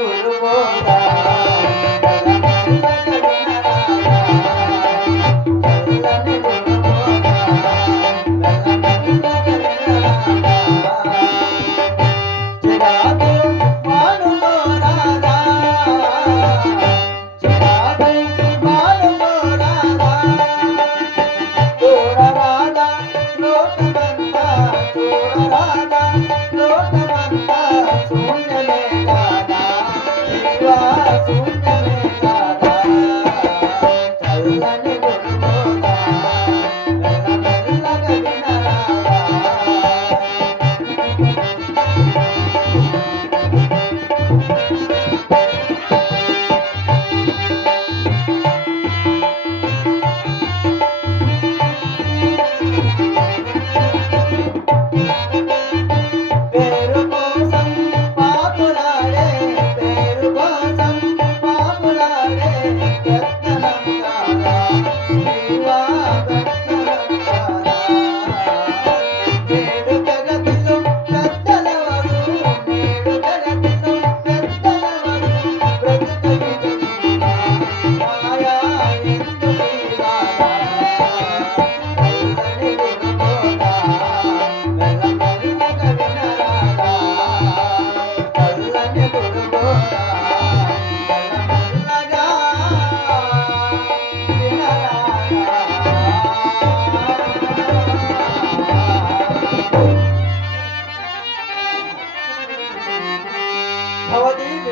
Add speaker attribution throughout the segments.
Speaker 1: গুরু গোবিন্দ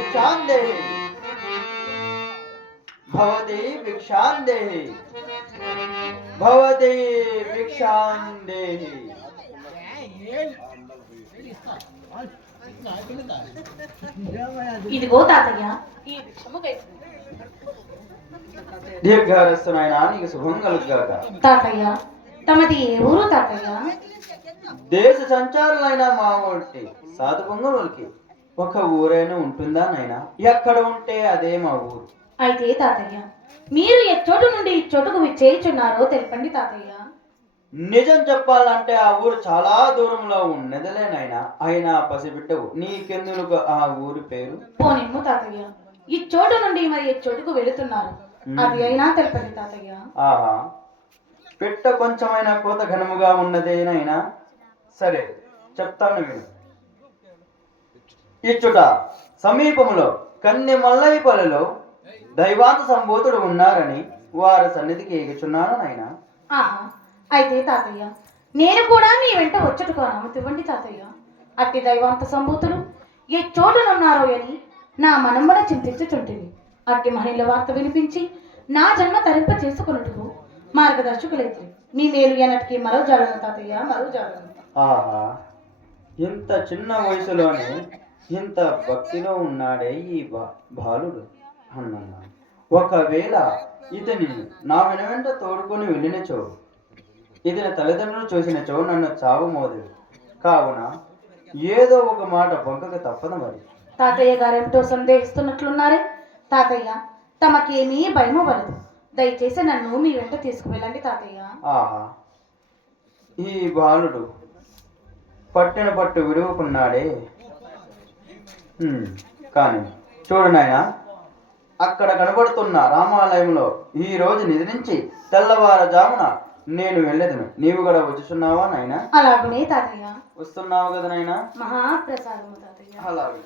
Speaker 1: भिक्षां देहि भवती भिक्षां देहि भवती भिक्षां देहि
Speaker 2: ఇదిగో తాతయ్య ఈ భిక్షము కైసు
Speaker 1: దీర్ఘారస్తునైనా నీకు శుభం కలుగుగాక
Speaker 2: తాతయ్య తమది ఏ ఊరు తాతయ్య
Speaker 1: దేశ సంచారులైన మా ఊరికి సాధు పొంగలకి ఒక ఊరైనా ఉంటుందా నైనా ఎక్కడ ఉంటే అదే మా ఊరు.
Speaker 2: అయితే తాతయ్య మీరు ఎచ్చోటు నుండి ఇచ్చోటుకు విచ్చేయుచున్నారో తెలపండి తాతయ్య.
Speaker 1: నిజం చెప్పాలంటే ఆ ఊరు చాలా దూరంలో ఉన్నదిలే నాయనా. అయినా పసిబిడ్డవు నీకెందుకు ఆ ఊరి పేరు?
Speaker 2: పోనిమ్ము తాతయ్య ఇచ్చోటు నుండి మరి ఎచ్చోటుకు వెళుతున్నారు. అది అయినా తెలపండి తాతయ్య.
Speaker 1: ఆహా. పిట్ట కొంచెమైనా కోత ఘనముగా ఉన్నదేనైనా సరే చెప్తాను విను. ఇచ్చుట. సమీపములో కన్నె మల్లయ్యపల్లిలో దైవాంత సంబోధుడు ఉన్నారని వారి సన్నిధికి ఎగుచున్నాను నాయనా.
Speaker 2: ఆహా అయితే తాతయ్య నేను కూడా మీ వెంట వచ్చుటకు అనుమతి ఇవ్వండి తాతయ్య. అట్టి దైవాంత సంభూతులు ఏ చోటునున్నారో అని నా మనమ్మన చింతించుచుంటుంది అట్టి మహిళ వార్త వినిపించి నా జన్మ తరింప చేసుకున్నట్టుకు మార్గదర్శకులైతే మీ మేలు ఎన్నటికి మరో జాగను తాతయ్య మరో జాగను
Speaker 1: ఆహా ఇంత చిన్న వయసులోనే ఇంత భక్తిలో ఉన్నాడే ఈ బాలుడు? అన్నా ఒకవేళ ఇతని నా వెన వెంట తోడుకొని వెళ్ళినచో ఇతని తల్లిదండ్రులు చూసినచో నన్ను చావు మోదు. కావున ఏదో ఒక మాట బొంకక తప్పదు మరి.
Speaker 2: తాతయ్య గారేమిటో సందేహిస్తున్నట్లున్నారే? తాతయ్య తమకేమీ భయము పడదు దయచేసి నన్ను మీ వెంట తీసుకువెళ్ళండి తాతయ్య.
Speaker 1: ఆహా. ఈ బాలుడు పట్టిన పట్టు విడువకున్నాడే. కానీ చూడు నాయనా అక్కడ కనబడుతున్న రామాలయంలో ఈ రోజు నిద్రించి తెల్లవారుజామున నేను వెళ్ళేదను. నీవు కూడా వచ్చుచున్నావా నాయనా?
Speaker 2: అలాగునే తాతయ్య.
Speaker 1: వస్తున్నావు కదా నాయనా?
Speaker 2: మహాప్రసాదము తాతయ్య.
Speaker 1: అలాగే.